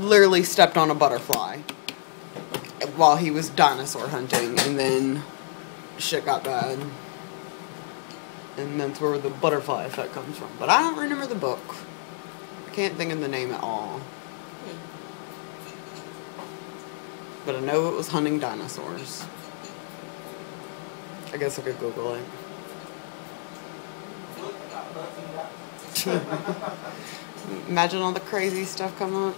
literally stepped on a butterfly while he was dinosaur hunting, and then shit got bad. And that's where the butterfly effect comes from. But I don't remember the book. I can't think of the name at all. But I know it was hunting dinosaurs. I guess I could Google it. Imagine all the crazy stuff coming up.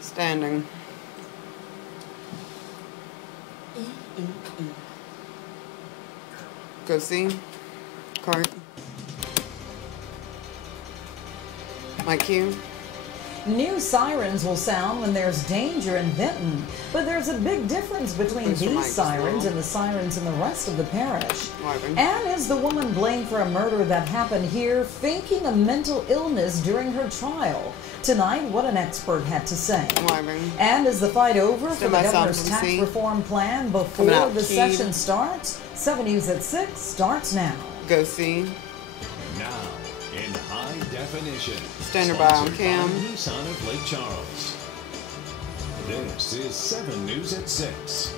Standing. Go see. Cart. My cue. New sirens will sound when there's danger in Vinton, but there's a big difference between these sirens and the sirens in the rest of the parish. Anne is the woman blamed for a murder that happened here, faking a mental illness during her trial. Tonight, what an expert had to say. And is the fight over for the governor's tax reform plan before the session starts? 7 News at 6 starts now. Go see. Now, in high definition. Standard by on cam. Nissan of Lake Charles. This is 7 News at 6.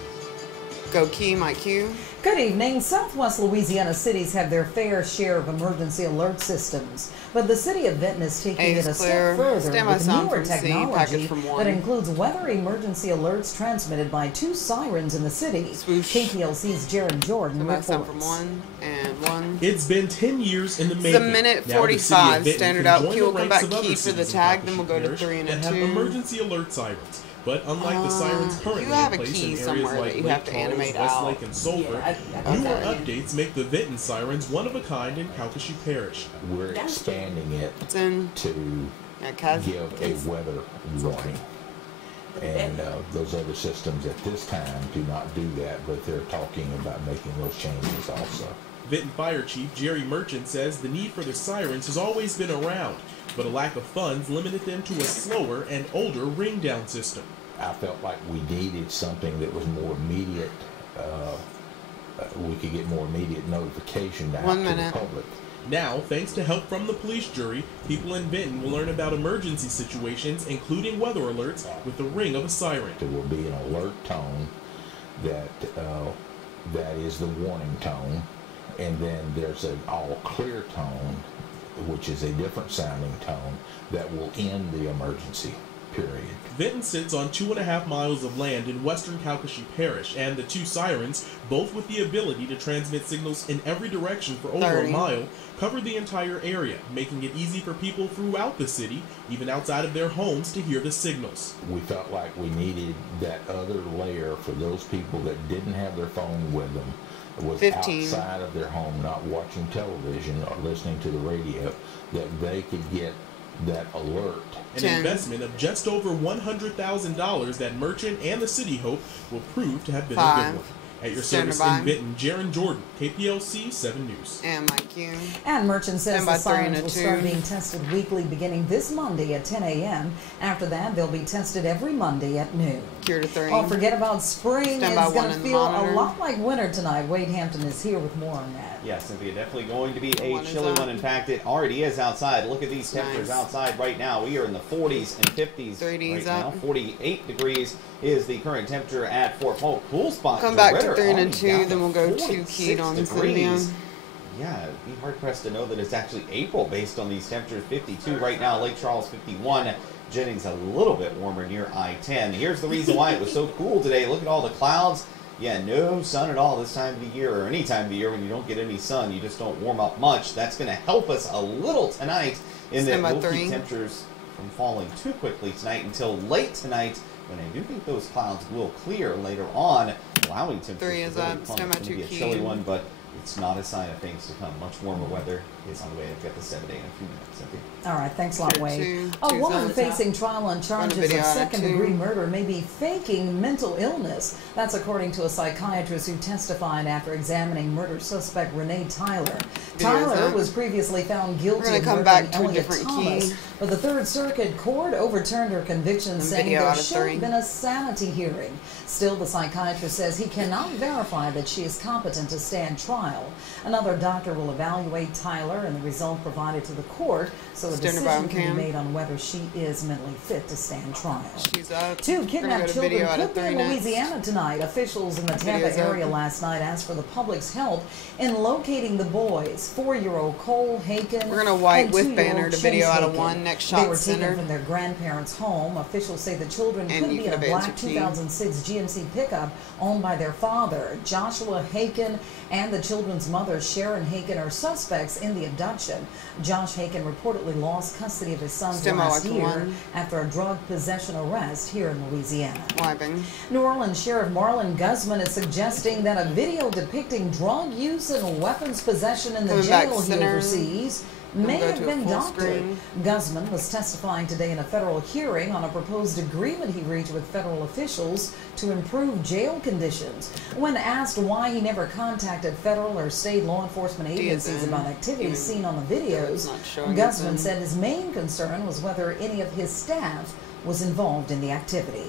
Go key, my cue. Good evening. Southwest Louisiana cities have their fair share of emergency alert systems, but the city of Vinton is taking it a step further with newer technology that includes weather emergency alerts transmitted by 2 sirens in the city. Swoosh. KPLC's Jaron Jordan reports. From 1 and 1. It's been 10 years in the making. It's a minute 45. Standard out key. We'll come back key for the tag, then we'll go to 3 and a 2. Have emergency alert sirens. But unlike the sirens currently in place in areas like Lake Charles, Westlake, and Sulphur, newer updates make the Vinton sirens one of a kind in Calcasieu Parish. We're expanding it to give a weather warning. And those other systems at this time do not do that, but they're talking about making those changes also. Vinton Fire Chief Jerry Merchant says the need for the sirens has always been around, but a lack of funds limited them to a slower and older ring-down system. I felt like we needed something that was more immediate. We could get more immediate notification out to the public. Now, thanks to help from the police jury, people in Vinton will learn about emergency situations, including weather alerts, with the ring of a siren. There will be an alert tone that is the warning tone, and then there's an all-clear tone, which is a different sounding tone that will end the emergency period. Vinton sits on 2.5 miles of land in western Calcasieu Parish, and the 2 sirens, both with the ability to transmit signals in every direction for over a mile, cover the entire area, making it easy for people throughout the city, even outside of their homes, to hear the signals. We felt like we needed that other layer for those people that didn't have their phone with them, was outside of their home, not watching television or listening to the radio, that they could get that alert. An investment of just over $100,000 that Merchant and the city hope will prove to have been a good one. At your service in Vinton, Jaron Jordan, KPLC 7 News. And my cue. And Merchant says the sirens will start being tested weekly beginning this Monday at 10 a.m. After that, they'll be tested every Monday at noon. Cure to 3. Oh, forget about spring. It's going to feel a lot like winter tonight. Wade Hampton is here with more on that. Yeah, Cynthia, definitely going to be a chilly one. In fact, it already is outside. Look at these temperatures outside right now. We are in the 40s and 50s right now. 48 degrees is the current temperature at Fort Polk. Cool spot. Come back to 3 and 2, then we'll go 2 keyed on Cynthia. Yeah, it'd be hard pressed to know that it's actually April based on these temperatures. 52 right now, Lake Charles 51. Jennings a little bit warmer near I-10. Here's the reason why it was so cool today. Look at all the clouds. Yeah, no sun at all this time of the year, or any time of the year when you don't get any sun. You just don't warm up much. That's going to help us a little tonight in that we'll keep temperatures from falling too quickly tonight until late tonight, when I do think those clouds will clear later on, allowing temperatures to really plummet. It's going to be a chilly one, but it's not a sign of things to come. Much warmer weather is on the way. I've got the 7 in a few minutes, Cynthia. All right, thanks a lot, Wade. A woman facing trial on charges of second-degree murder may be faking mental illness. That's according to a psychiatrist who testified after examining murder suspect Renee Tyler. Tyler was previously found guilty of murdering Elliot Thomas, but the Third Circuit Court overturned her conviction, saying there should have been a sanity hearing. Still, the psychiatrist says he cannot verify that she is competent to stand trial. Another doctor will evaluate Tyler trailer and the result provided to the court, so a decision can be made on whether she is mentally fit to stand trial. She's up. 2 kidnapped children could be in Louisiana tonight. Officials in the Tampa area last night asked for the public's help in locating the boys. 4-year-old Cole Haken. We're gonna wipe with banner to video out of 1. Next shot. They were taken from their grandparents' home. Officials say the children could be in a black 2006 GMC pickup owned by their father. Joshua Haken and the children's mother, Sharon Haken, are suspects in the abduction. Josh Haken reportedly lost custody of his sons last year after a drug possession arrest here in Louisiana. New Orleans Sheriff Marlon Guzman is suggesting that a video depicting drug use and weapons possession in the jail he oversees may have been doctored. Guzman was testifying today in a federal hearing on a proposed agreement he reached with federal officials to improve jail conditions. When asked why he never contacted federal or state law enforcement agencies about activities seen on the videos, Guzman said his main concern was whether any of his staff was involved in the activity.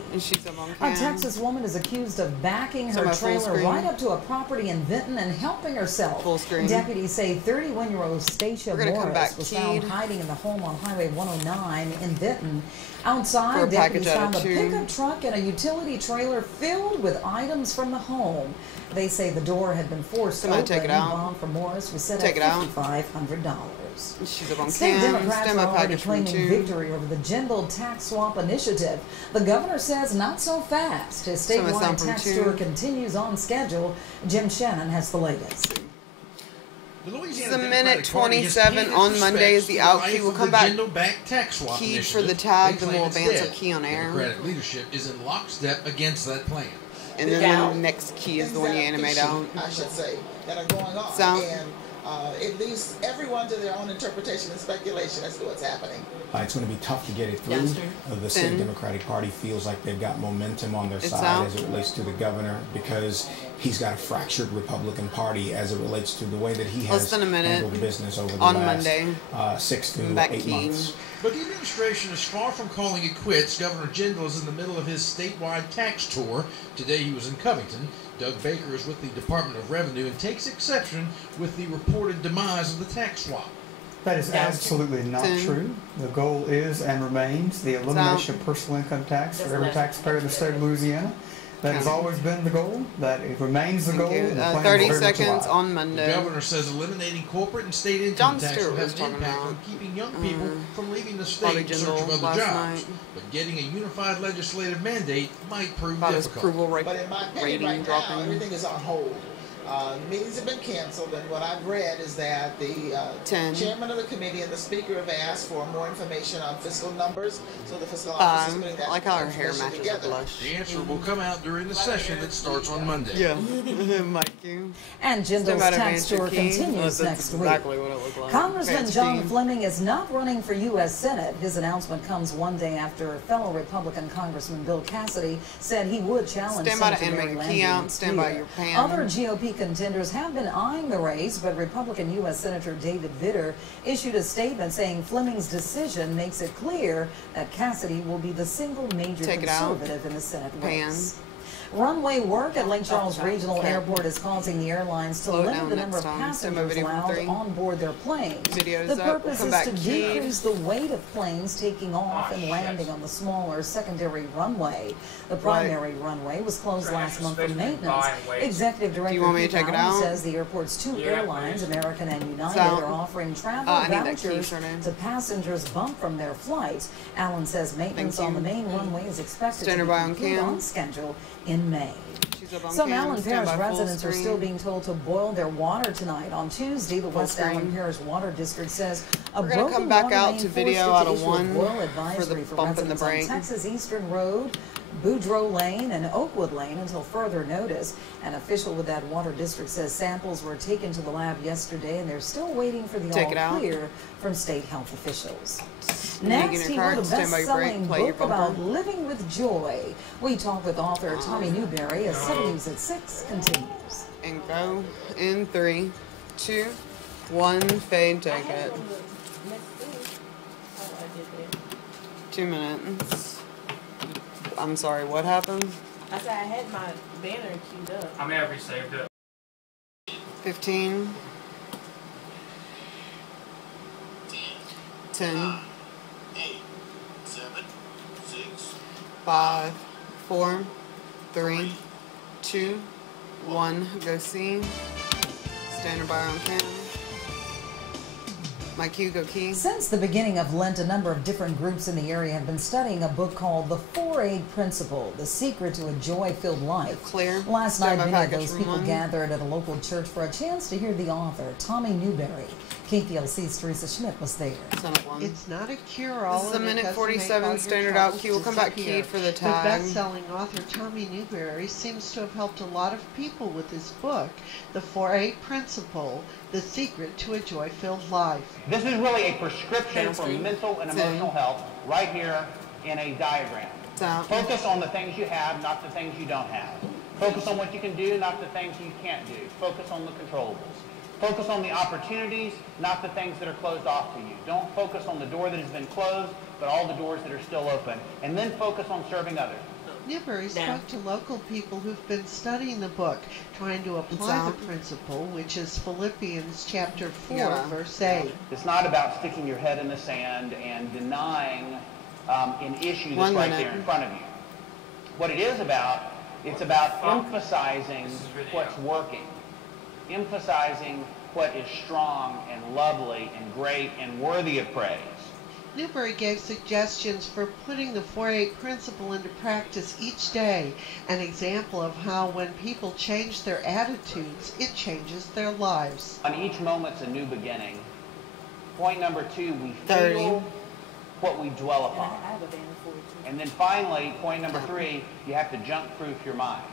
A Texas woman is accused of backing her trailer right up to a property in Vinton and helping herself. Deputies say 31-year-old Stacia Morris was found hiding in the home on Highway 109 in Vinton. Outside, deputies found a pickup truck and a utility trailer filled with items from the home. They say the door had been forced open. The bond for Morris was set at $5,500. State Democrats are already claiming victory over the Jindal tax swap initiative. The governor says not so fast. His statewide tax tour continues on schedule. Jim Shannon has the latest. It's a minute 27 on Monday is the out key. We'll come back keyed for the tag, then we'll advance our key on air. Democratic leadership is in lockstep against that plan. And then the next key is the one you animate out. I should say, that are going on. And it leaves everyone to their own interpretation and speculation as to what's happening. It's going to be tough to get it through. The state Democratic Party feels like they've got momentum on their side as it relates to the governor because he's got a fractured Republican Party as it relates to the way that he has handled business over the last 6 to 8 months. But the administration is far from calling it quits. Governor Jindal is in the middle of his statewide tax tour. Today he was in Covington. Doug Baker is with the Department of Revenue and takes exception with the reported demise of the tax swap. That is absolutely not true. The goal is and remains the elimination of personal income tax for every taxpayer in the state of Louisiana. That has always been the goal. That it remains the goal. 30 seconds on Monday. The governor says eliminating corporate and state income tax will have an impact on keeping young people from leaving the state in search of other jobs. But getting a unified legislative mandate might prove difficult. But in my opinion, right now, everything is on hold. Meetings have been canceled, and what I've read is that the chairman of the committee and the speaker have asked for more information on fiscal numbers, so the fiscal office is putting that like how her hair matches together. The answer will come out during the session that starts on Monday. And Jindal's tax tour continues next week. Congressman John Fleming is not running for U.S. Senate. His announcement comes one day after fellow Republican Congressman Bill Cassidy said he would challenge Senator Mary Landry. Other GOP contenders have been eyeing the race, but Republican U.S. Senator David Vitter issued a statement saying Fleming's decision makes it clear that Cassidy will be the single major conservative in the Senate race. Runway work at Lake Charles Regional Airport is causing the airlines to limit the number of passengers allowed on board their planes. The purpose is to decrease the weight of planes taking off and landing on the smaller secondary runway. The primary runway was closed last month for maintenance. Executive Director Pete Allen says the airport's 2 airlines, American and United, are offering travel vouchers to passengers bumped from their flights. Allen says maintenance on the main runway is expected to be complete on schedule in May. Some Allen Parish residents are still being told to boil their water tonight. On Tuesday, the West Allen Parish Water District says a broken water main forced it to issue a boil advisory for residents on Texas Eastern Road, Boudreaux Lane, and Oakwood Lane until further notice. An official with that water district says samples were taken to the lab yesterday, and they're still waiting for the all-clear from state health officials. Next, he wrote a best-selling book about living with joy. We talk with author Tommy Newberry as 7 News at 6 continues. And go in 3, 2, 1, fade, take it. 2 minutes. I'm sorry, what happened? I said I had my banner queued up. I may have resaved it. 15. 10, 9, 8, 7, 6, 5, 4, 3, 2, 1. Go see. Standing by on cam. My cue, go key. Since the beginning of Lent, a number of different groups in the area have been studying a book called The 4-Aid Principle, The Secret to a Joy-Filled Life. Clear. Last night, many of those people gathered at a local church for a chance to hear the author, Tommy Newberry. KPLC's Teresa Schmidt was there. It's not a cure-all. This is a minute 47 standard out key. We'll come back keyed for the tag. The best-selling author Tommy Newberry seems to have helped a lot of people with his book, The 4-Aid Principle, The Secret to a Joy-Filled Life. This is really a prescription for mental and emotional health right here in a diagram. Focus on the things you have, not the things you don't have. Focus on what you can do, not the things you can't do. Focus on the controllables. Focus on the opportunities, not the things that are closed off to you. Don't focus on the door that has been closed, but all the doors that are still open. And then focus on serving others. Newberry spoke to local people who've been studying the book, trying to apply the principle, which is Philippians chapter 4, verse 8. It's not about sticking your head in the sand and denying an issue that's right there in front of you. What it is about, it's about emphasizing what's working. Emphasizing what is strong and lovely and great and worthy of praise. Newberry gave suggestions for putting the 4-8 principle into practice each day, an example of how when people change their attitudes, it changes their lives. On each moment's a new beginning. Point number 2, we feel what we dwell upon. And then finally, point number 3, you have to junk-proof your mind.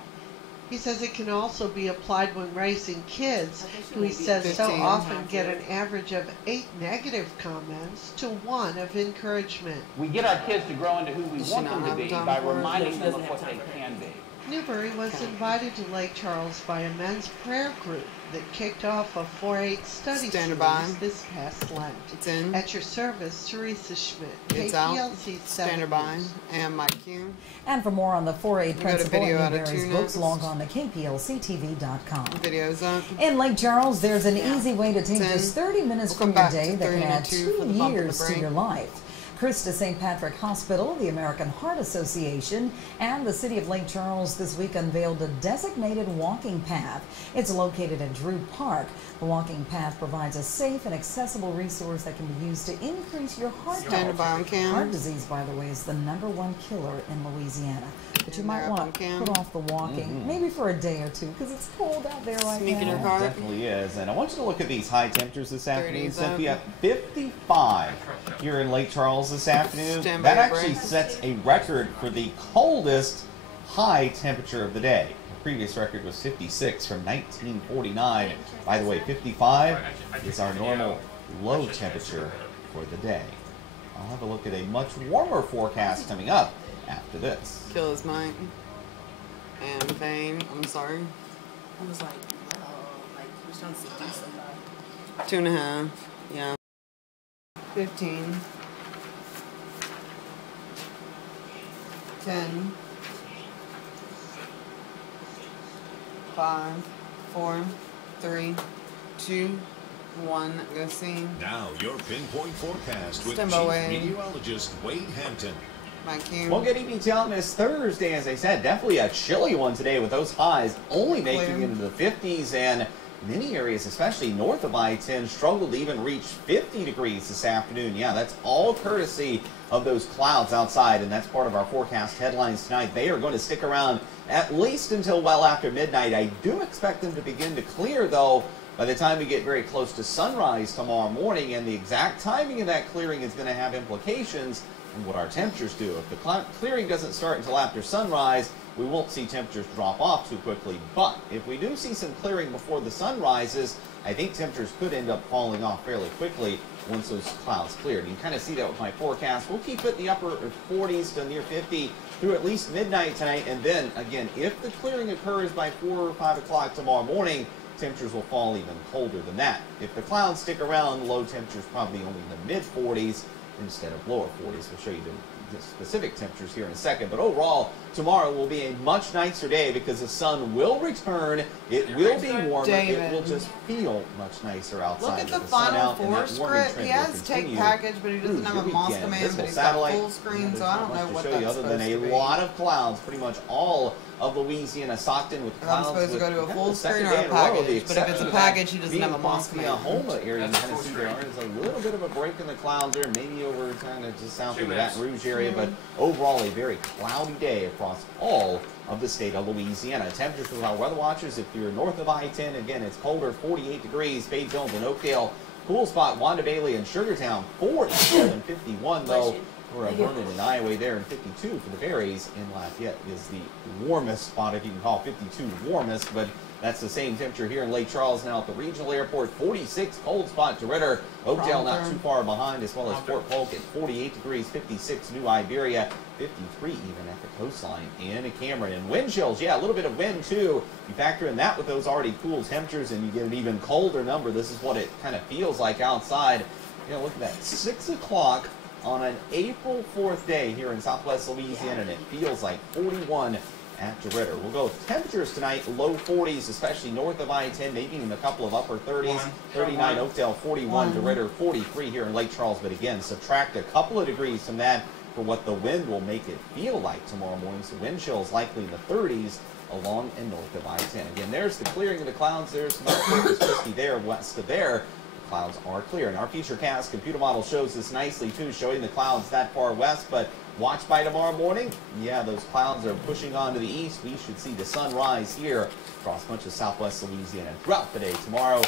He says it can also be applied when raising kids, who he says so often get an average of 8 negative comments to 1 of encouragement. We get our kids to grow into who we want them to be by reminding them of what they can be. Newberry was invited to Lake Charles by a men's prayer group that kicked off a 4-8 study series this past Lent. It's in. At your service, Teresa Schmidt, it's KPLC-TV. Standard by. And my cue. And for more on the 4-8 principle and Newberry's books, log on to KPLC-TV.com. Videos up. In Lake Charles, there's an easy way to take just 30 minutes from your day that can add 2 years to your life. Christus St. Patrick Hospital, the American Heart Association, and the City of Lake Charles this week unveiled a designated walking path. It's located at Drew Park. The walking path provides a safe and accessible resource that can be used to increase your heart health. Heart disease, by the way, is the #1 killer in Louisiana. But you might want to put off the walking, maybe for a day or two, because it's cold out there right now. It definitely is. And I want you to look at these high temperatures this afternoon. Cynthia, 55 here in Lake Charles this afternoon. That actually sets a record for the coldest high temperature of the day. The previous record was 56 from 1949. By the way, 55 is our normal low temperature for the day. I'll have a look at a much warmer forecast coming up after this. Kill his mind. And pain. I'm sorry. I was like, he was trying to seduce somebody. 2.5. Yeah. 15. 10. 5, 4, 3, 2, 1. Go see. Now your pinpoint forecast with Chief Meteorologist Wade Hampton. Well, good evening to you on this Thursday. As I said, definitely a chilly one today with those highs only making it into the 50s, and many areas, especially north of I-10, struggled to even reach 50 degrees this afternoon. Yeah, that's all courtesy of those clouds outside, and that's part of our forecast headlines tonight. They are going to stick around at least until well after midnight. I do expect them to begin to clear, though, by the time we get very close to sunrise tomorrow morning, and the exact timing of that clearing is going to have implications on what our temperatures do. If the clearing doesn't start until after sunrise, we won't see temperatures drop off too quickly. But if we do see some clearing before the sun rises, I think temperatures could end up falling off fairly quickly once those clouds cleared. You can kind of see that with my forecast. We'll keep it in the upper 40s to near 50 through at least midnight tonight. And then, again, if the clearing occurs by 4 or 5 o'clock tomorrow morning, temperatures will fall even colder than that. If the clouds stick around, low temperatures probably only in the mid-40s instead of lower 40s. We'll show you specific temperatures here in a second. But overall, tomorrow will be a much nicer day because the sun will return. It will be warmer. It will just feel much nicer outside. Look at the with sun Final out, and Four that warming script. trend He will has take continue package, but he doesn't have a through the Moss weekend. command, Visible but he's got satellite. full screen, so I don't know what show that's you other supposed than to a be. lot of clouds, pretty much all of Louisiana socked in with I'm clouds. supposed to go to a full screen or day a in row, the package, but if it's exception a of package, that he doesn't being have a Moss across the command. Ahoma area in Tennessee, there is a little bit of a break in the clouds there, maybe over kind of just south of the Baton Rouge area, but overall a very cloudy day across all of the state of Louisiana. Temperatures with our weather watchers, if you're north of I-10, again, it's colder, 48 degrees, Page Jones and Oakdale. Cool spot, Wanda Bailey and Sugartown, 47, 51 though. For Vernon and Iowa there, and 52 for the Berries in Lafayette is the warmest spot, if you can call 52 warmest, but that's the same temperature here in Lake Charles now at the regional airport. 46, cold spot to Ritter. Oakdale not too far behind, as well as Fort Polk at 48 degrees, 56 New Iberia, 53 even at the coastline in Cameron. And wind chills, yeah, a little bit of wind too. You factor in that with those already cool temperatures and you get an even colder number. This is what it kind of feels like outside. You know, look at that, 6 o'clock on an April 4th day here in Southwest Louisiana, and it feels like 41 at DeRitter. We'll go with temperatures tonight, low 40s, especially north of I-10, maybe even a couple of upper 30s. 39 Oakdale, 41 DeRitter, 43 here in Lake Charles. But again, subtract a couple of degrees from that for what the wind will make it feel like tomorrow morning. So wind chills likely in the 30s along and north of I-10. Again, there's the clearing of the clouds. There's some Corpus Christi there, west of there. Clouds are clear. And our futurecast computer model shows this nicely too, showing the clouds that far west, but watch by tomorrow morning. Yeah, those clouds are pushing on to the east. We should see the sun rise here across much of southwest Louisiana throughout the day. Tomorrow,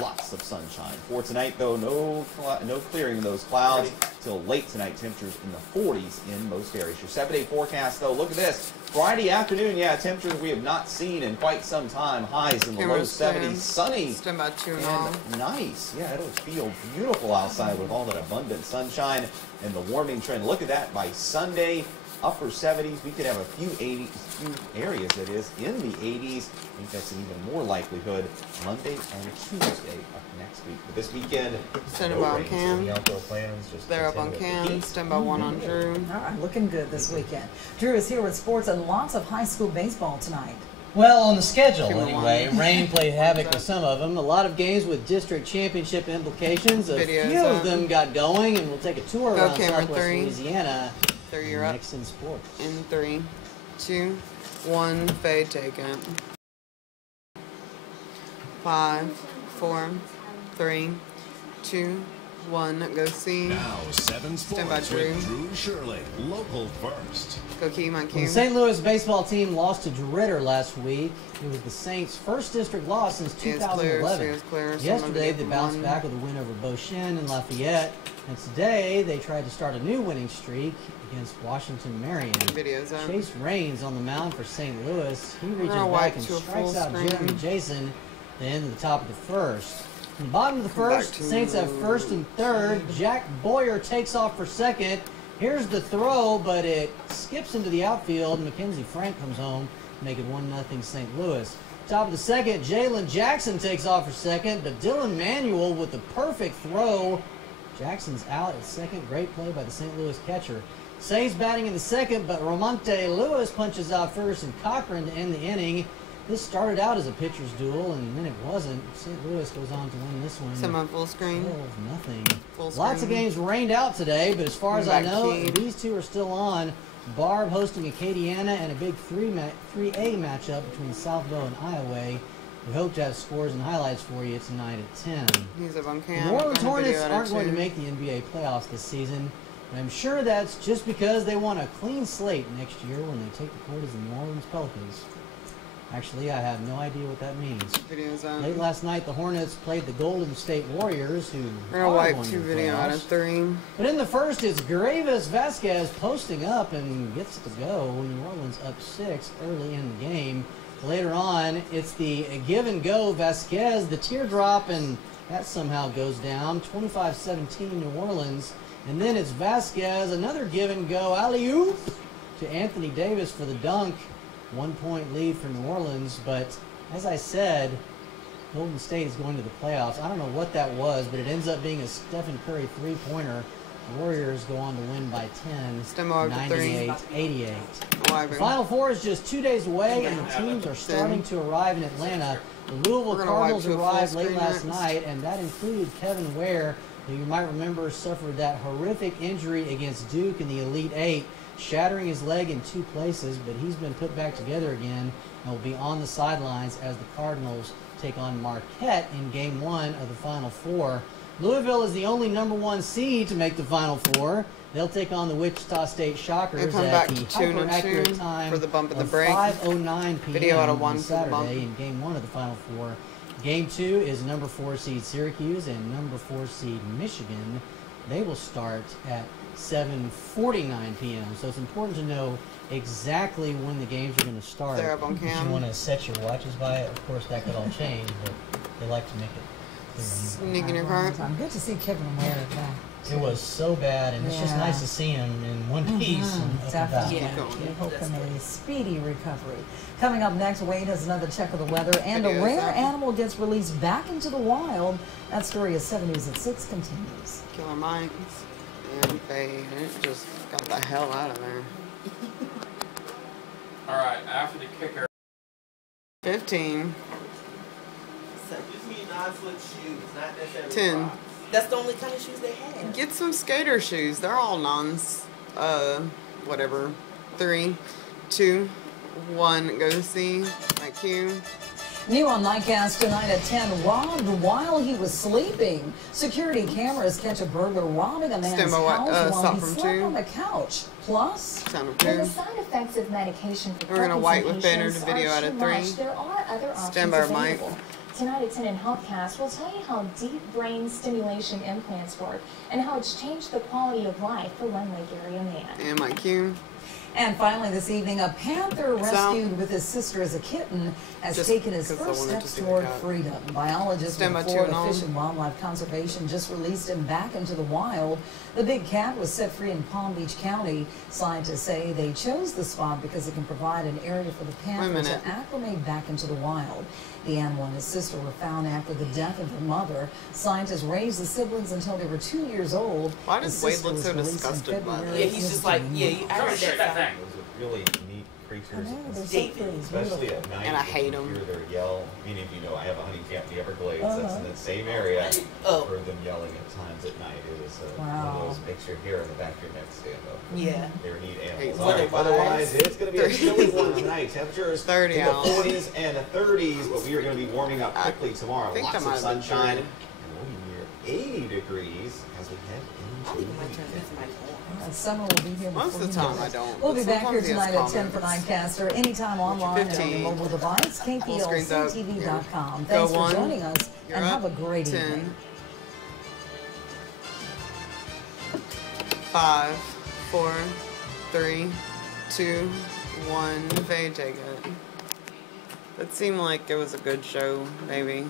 lots of sunshine. For tonight, though, no clearing of those clouds till late tonight. Temperatures in the 40s in most areas. Your 7-day forecast, though, look at this. Friday afternoon, yeah, temperatures we have not seen in quite some time. Highs in the low 70s. Sunny and nice. Yeah, it'll feel beautiful outside with all that abundant sunshine and the warming trend. Look at that. By Sunday, upper 70s. We could have a few areas, that is, in the 80s. I think that's an even more likelihood Monday and Tuesday of next week. But this weekend, stand by on Cam. They're up on Cam. Stand by one on Drew. All right, looking good this weekend. Drew is here with sports and lots of high school baseball tonight. Well, on the schedule anyway. Rain played havoc with some of them. A lot of games with district championship implications. A few of them got going, and we'll take a tour around Southwest Louisiana. Next in sports. In 3, 2, 1, fade, take it. 5, 4, 3, 2, 1, go see. Now 7 sports with Drew Shirley, local first. Go Key, my Key. The St. Louis baseball team lost to DeRitter last week. It was the Saints' first district loss since 2011. Yesterday, they bounced back with a win over Beauchene and Lafayette. And today, they tried to start a new winning streak against Washington Marion. Chase Raines on the mound for St. Louis. He reaches back and strikes out Jeremy Jason at the end of the top of the first. In the bottom of the first, the Saints have first and third. Jack Boyer takes off for second. Here's the throw, but it skips into the outfield. Mackenzie Frank comes home, make it 1-0 St. Louis. Top of the second, Jalen Jackson takes off for second, but Dylan Manuel with the perfect throw. Jackson's out at second. Great play by the St. Louis catcher. Saints batting in the second, but Ramonte Lewis punches out first and Cochran to end the inning. This started out as a pitcher's duel, and then it wasn't. St. Louis goes on to win this one. Semi full screen. 12-0. Lots of games rained out today, but as far as I know, these two are still on. Barb hosting Acadiana and a big 3A matchup between Southville and Iowa. We hope to have scores and highlights for you tonight at 10. The New Orleans Hornets aren't going to make the NBA playoffs this season, but I'm sure that's just because they want a clean slate next year when they take the court as the New Orleans Pelicans. Actually, I have no idea what that means. Late last night, the Hornets played the Golden State Warriors, who are going to the playoffs. But in the first, it's Gravis Vasquez posting up and gets it to go. New Orleans up 6 early in the game. Later on, it's the give and go Vasquez, the teardrop, and that somehow goes down. 25-17 New Orleans. And then it's Vasquez, another give and go alley-oop to Anthony Davis for the dunk. 1-point lead for New Orleans, but as I said, Golden State is going to the playoffs. I don't know what that was, but it ends up being a Stephen Curry three-pointer Warriors go on to win by 10, Stemmo over 3. 98-88. The Final Four is just 2 days away, and the teams are starting to arrive in Atlanta. The Louisville Cardinals arrived late last night, and that included Kevin Ware, who you might remember suffered that horrific injury against Duke in the Elite Eight, shattering his leg in 2 places, but he's been put back together again and will be on the sidelines as the Cardinals take on Marquette in Game 1 of the Final Four. Louisville is the only #1 seed to make the Final Four. They'll take on the Wichita State Shockers at the hyper-accurate time for the bump of the break. 5:09 p.m. Video out of 1 on Saturday in Game 1 of the Final Four. Game 2 is #4 seed Syracuse and #4 seed Michigan. They will start at 7:49 p.m. So it's important to know exactly when the games are going to start. They're up on cam. If you want to set your watches by it, of course that could all change, but they like to make it. Sneaking your car. Good to see Kevin Ware back. It was so bad, and it's just nice to see him in one piece. Definitely. We hope him a speedy recovery. Coming up next, Wade has another check of the weather, and a rare animal gets released back into the wild. That story is 7 News at 6 continues. Killer Mike's. And they just got the hell out of there. All right, after the kicker. 15. Just mean non-slip shoes, not necessarily 10. Crocs. That's the only kind of shoes they have. Get some skater shoes. They're all whatever. 3, 2, 1. Go to see my cue. New on Nightcast tonight at 10, robbed while he was sleeping. Security cameras catch a burglar robbing a man's house while he slept on the couch. Plus, when the side effects of medication for we're gonna white with banner patients to video are out too at 3. much, there are other options Stand by our mic. available. Tonight at 10 in Healthcast, we'll tell you how deep brain stimulation implants work and how it's changed the quality of life for one Lake Area man. And my cue. And finally this evening, a panther rescued with his sister as a kitten has taken his first steps toward freedom. Biologists from Florida Fish and Wildlife Conservation just released him back into the wild. The big cat was set free in Palm Beach County. Scientists say they chose the spot because it can provide an area for the panther to acclimate back into the wild. The animal and his sister were found after the death of their mother. Scientists raised the siblings until they were 2 years old. Why does Wade look so disgusted by that? Yeah, he's just like, I heard that thing. Those are really neat creatures, David. especially at night. And I hate them. You hear their yell. Many of you know I have a hunting camp in the Everglades. That's in that same area. I've heard them yelling at times at night. It is one of those makes your hair in the back of your neck stand up. Yeah. They're neat animals. All right, otherwise, it's going to be a chilly one tonight. Temperatures 30 in the 40s and the 30s, but we are going to be warming up quickly tomorrow. Lots of sunshine. And we'll be near 80 degrees as we head into the weekend. Summer will be here most of the time. I don't. We'll be back here tonight at 10 for Nightcast or anytime online on your mobile device, KPLC-TV.com. Thanks for joining us and have a great evening. 5, 4, 3, 2, 1. They take it. It seemed like it was a good show, maybe.